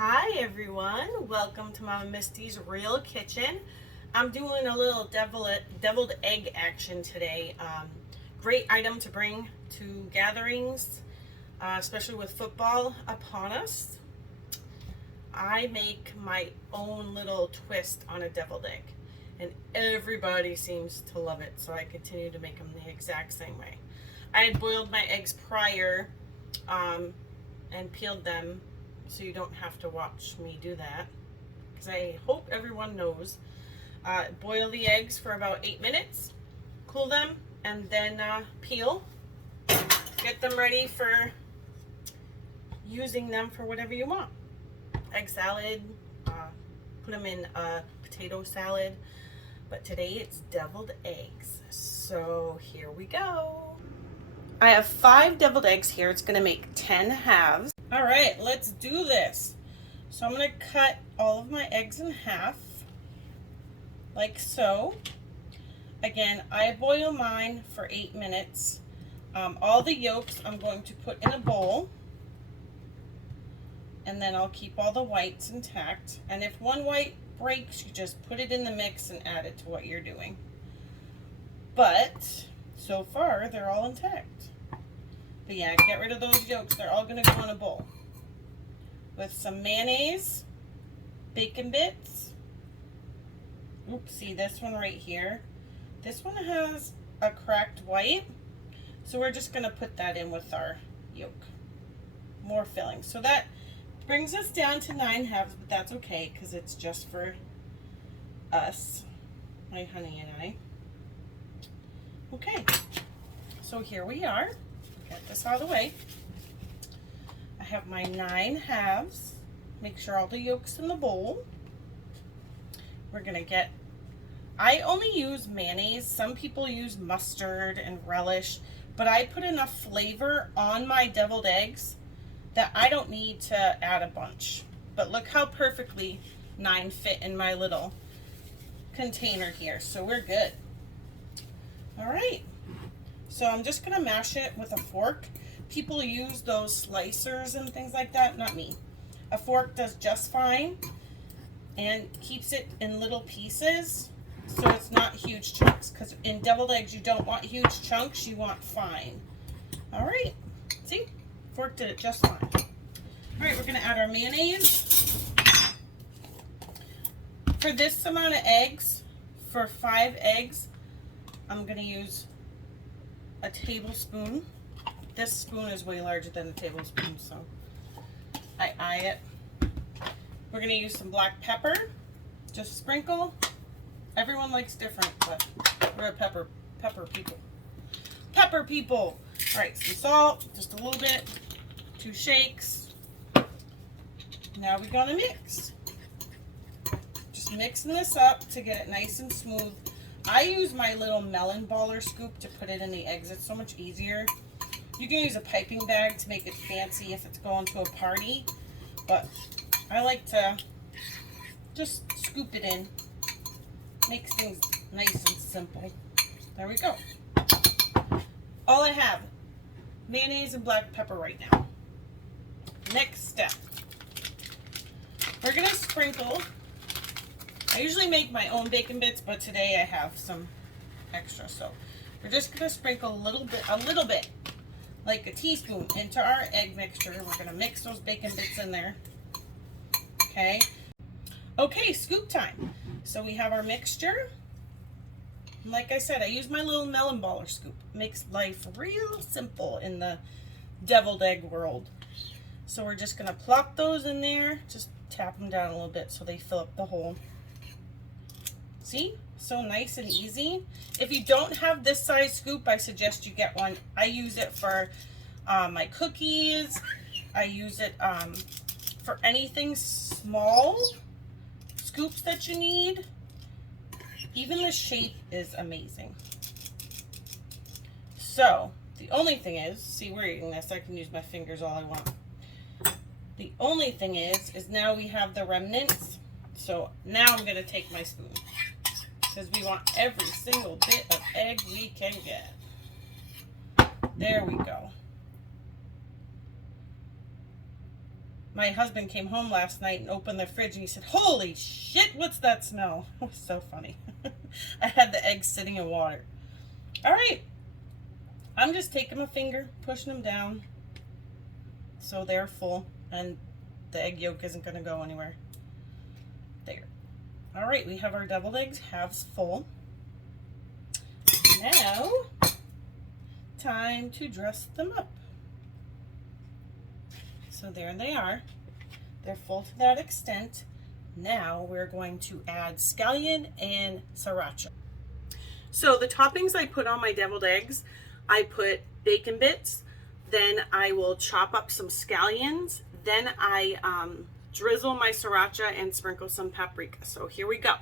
Hi everyone, welcome to Mama Misty's Real Kitchen. I'm doing a little deviled egg action today. Great item to bring to gatherings, especially with football upon us. I make my own little twist on a deviled egg, and everybody seems to love it, so I continue to make them the exact same way. I had boiled my eggs prior and peeled them, so you don't have to watch me do that, because I hope everyone knows. Boil the eggs for about 8 minutes, cool them, and then peel. Get them ready for using them for whatever you want. Egg salad, put them in a potato salad, but today it's deviled eggs. So here we go. I have 5 deviled eggs here. It's gonna make 10 halves. All right, let's do this. So I'm gonna cut all of my eggs in half, like so. Again, I boil mine for 8 minutes. All the yolks I'm going to put in a bowl, and then I'll keep all the whites intact. And if one white breaks, you just put it in the mix and add it to what you're doing. But so far, they're all intact. But yeah, get rid of those yolks. They're all gonna go in a bowl with some mayonnaise, bacon bits. Oops, see this one right here? This one has a cracked white, so we're just gonna put that in with our yolk. More filling. So that brings us down to 9 halves, but that's okay because it's just for us, my honey and I. Okay, so here we are. Get this out of the way. I have my 9 halves. Make sure all the yolk's in the bowl. We're gonna get, I only use mayonnaise. Some people use mustard and relish, but I put enough flavor on my deviled eggs that I don't need to add a bunch. But look how perfectly 9 fit in my little container here, so we're good. All right. So I'm just gonna mash it with a fork. People use those slicers and things like that, not me. A fork does just fine and keeps it in little pieces so it's not huge chunks, because in deviled eggs you don't want huge chunks, you want fine. All right, see? Fork did it just fine. All right, we're gonna add our mayonnaise. For this amount of eggs, for 5 eggs, I'm gonna use a tablespoon. This spoon is way larger than a tablespoon, so I eye it. We're gonna use some black pepper, just sprinkle. Everyone likes different, but we're a pepper people. Pepper people. All right, some salt, just a little bit, 2 shakes. Now we're gonna mix. Just mixing this up to get it nice and smooth. I use my little melon baller scoop to put it in the eggs. It's so much easier. You can use a piping bag to make it fancy if it's going to a party, but I like to just scoop it in. Makes things nice and simple. There we go. All I have, mayonnaise and black pepper right now. Next step. We're gonna sprinkle. I usually make my own bacon bits, but today I have some extra, so we're just gonna sprinkle a little bit, like a teaspoon, into our egg mixture. We're gonna mix those bacon bits in there. Okay, scoop time. So we have our mixture. Like I said, I use my little melon baller scoop. Makes life real simple in the deviled egg world. So we're just gonna plop those in there, just tap them down a little bit so they fill up the hole. See? So nice and easy. If you don't have this size scoop, I suggest you get one. I use it for my cookies. I use it for anything small. Scoops that you need. Even the shape is amazing. So, the only thing is, see, we're eating this. I can use my fingers all I want. The only thing is now we have the remnants. So now I'm going to take my spoon, because we want every single bit of egg we can get. There we go. my husband came home last night and opened the fridge and he said, "Holy shit, what's that smell?" It was so funny. I had the eggs sitting in water. All right. I'm just taking my finger, pushing them down so they're full and the egg yolk isn't going to go anywhere. There. All right, we have our deviled eggs halves full. Now, time to dress them up. So there they are. They're full to that extent. Now we're going to add scallion and sriracha. So the toppings I put on my deviled eggs, I put bacon bits, then I will chop up some scallions, then I drizzle my sriracha and sprinkle some paprika. So here we go.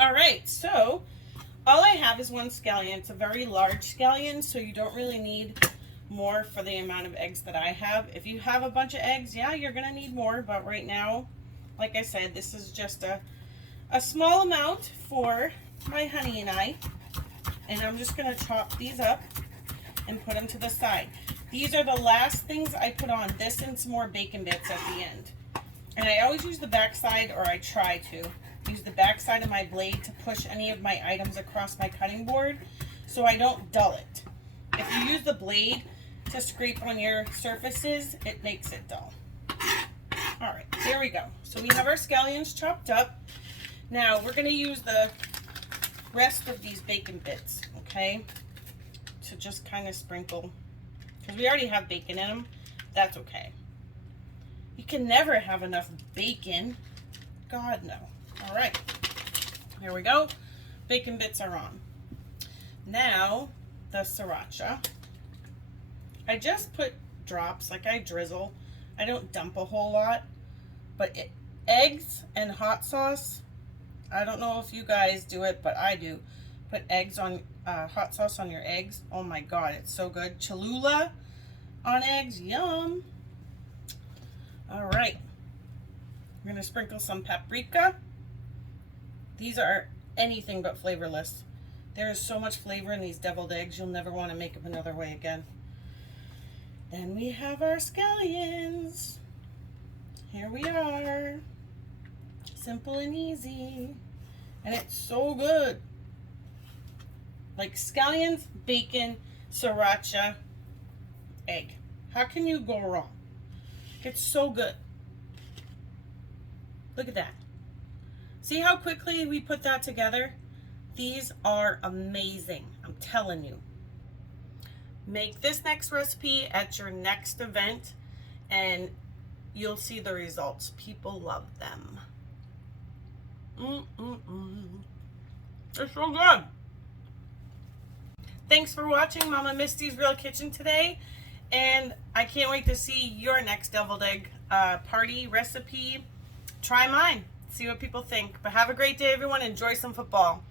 All right, so all I have is one scallion. It's a very large scallion, so you don't really need more for the amount of eggs that I have. If you have a bunch of eggs, yeah, you're gonna need more, but right now, like I said, this is just a small amount for my honey and I, and I'm just gonna chop these up and put them to the side. These are the last things I put on, this and some more bacon bits at the end. And I always use the back side, or I try to use the back side of my blade to push any of my items across my cutting board so I don't dull it. If you use the blade to scrape on your surfaces, it makes it dull. All right, there we go. So we have our scallions chopped up. Now we're gonna use the rest of these bacon bits, okay, to just kind of sprinkle, because we already have bacon in them. That's okay. You can never have enough bacon. God, no. All right, here we go. Bacon bits are on. Now, the sriracha. I just put drops, like I drizzle. I don't dump a whole lot, but eggs and hot sauce, I don't know if you guys do it, but I do. Put eggs on, hot sauce on your eggs. Oh my God, it's so good. Cholula on eggs, yum. All right, I'm gonna sprinkle some paprika. These are anything but flavorless. There is so much flavor in these deviled eggs, you'll never want to make them another way again. Then we have our scallions. Here we are. Simple and easy. And it's so good. Like scallions, bacon, sriracha, egg. How can you go wrong? It's so good. Look at that. See how quickly we put that together? These are amazing, I'm telling you. Make this next recipe at your next event and you'll see the results. People love them. They're so good. Thanks for watching Mama Misty's Real Kitchen today. And I can't wait to see your next deviled egg party recipe. Try mine. See what people think. But have a great day, everyone. Enjoy some football.